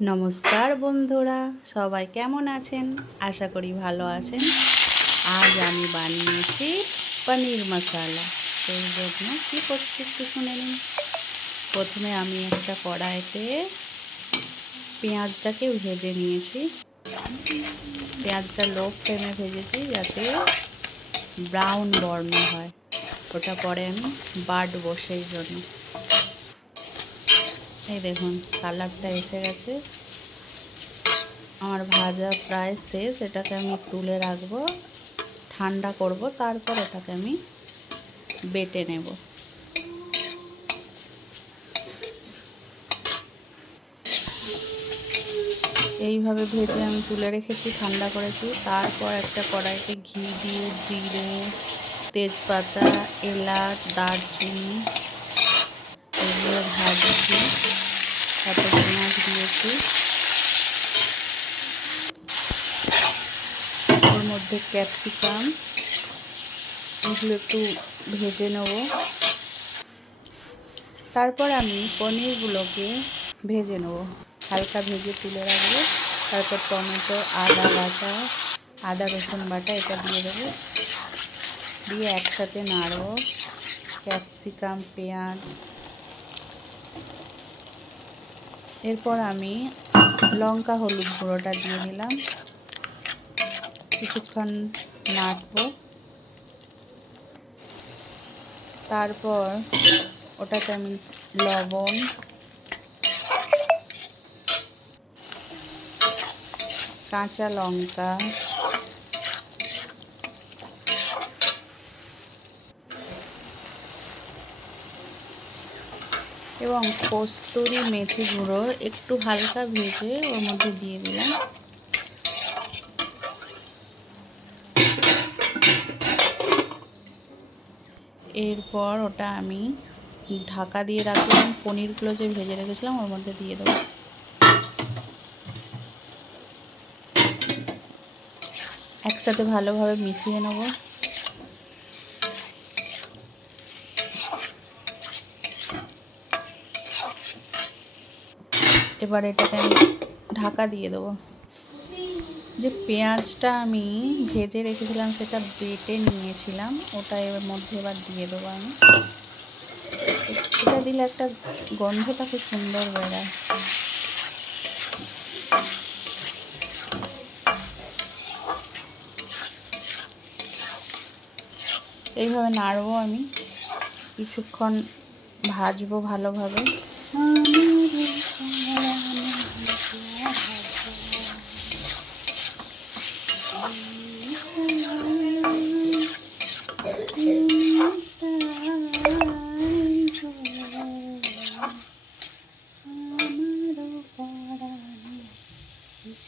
নমস্কার বন্ধুরা, সবাই কেমন আছেন? আশা করি ভালো আছেন। আজ আমি বানিয়েছি পনির মশলা। সেই জন্য কী করছি একটু শুনে নিন। প্রথমে আমি একটা কড়াইতে পেঁয়াজটাকে ভেজে নিয়েছি। পেঁয়াজটা লো ফ্লেমে ভেজেছি যাতে ব্রাউন বর্ণ হয়। ওটা পরে আমি বাটবো সেই জন্য। এই দেখুন, কালারটা এসে গেছে। আমার ভাজা প্রায় শেষ, এটাকে আমি তুলে রাখব, ঠান্ডা করব, তারপর এটাকে আমি বেটে নেব। এইভাবে ভেজে আমি তুলে রেখেছি, ঠান্ডা করেছি। তারপর একটা কড়াইতে ঘি দিয়ে, জিরে, তেজপাতা, এলাচ, দারচিনি এগুলো ভাজছি তারপর পেঁয়াজ দিয়েছি ওর মধ্যে ক্যাপসিকাম। এগুলো একটু ভেজে নেব। তারপর আমি পনিরগুলোকে ভেজে নেব। হালকা ভেজে তুলে রাখব। তারপর টমেটো, আদা বাটা, আদা রসুন বাটা, এটা দিয়ে দেবো। দিয়ে একসাথে নাড়বো। ক্যাপসিকাম, পেঁয়াজ। এরপর আমি লঙ্কা, হলুদ গুঁড়োটা দিয়ে দিলাম। কিছুক্ষণ নাড়বো। তারপর ওটাতে আমি লবণ। কাঁচা লঙ্কা। এবং কস্তুরি মেথি গুঁড়ো একটু হালকা ভেজে ওর মধ্যে দিয়ে দিলাম। এরপর ওটা আমি ঢাকা দিয়ে রাখলাম পনিরগুলো যে ভেজে রেখেছিলাম ওর মধ্যে দিয়ে দেবো। একসাথে ভালোভাবে মিশিয়ে নেব। এবার এটাকে আমি ঢাকা দিয়ে দেবো। যে পেঁয়াজটা আমি ভেজে রেখেছিলাম সেটা বেটে নিয়েছিলাম ওটা এর মধ্যে এবার দিয়ে দেবো আমি এটা দিলে একটা গন্ধটা খুব সুন্দর বেড়ায় এইভাবে নাড়বো আমি কিছুক্ষণ ভাজবো ভালোভাবে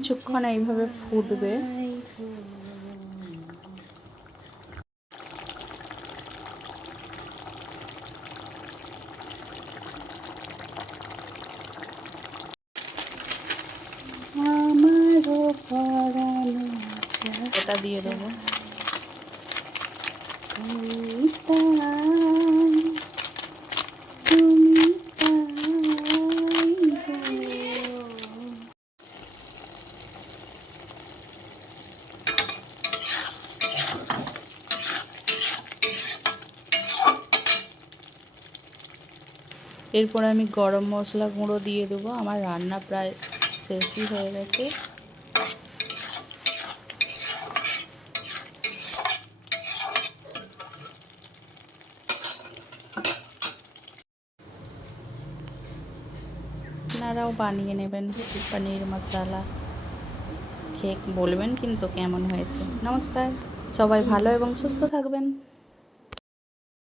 কিছুক্ষণ এইভাবে ফুটবে। এটা দিয়ে দেবো। এরপর আমি গরম মশলা গুঁড়ো দিয়ে দেবো। আমার রান্না প্রায় শেষই হয়ে গেছে। আপনারাও বানিয়ে নেবেন পনির মশলা। খেয়ে বলবেন কিন্তু কেমন হয়েছে। নমস্কার। সবাই ভালো এবং সুস্থ থাকবেন।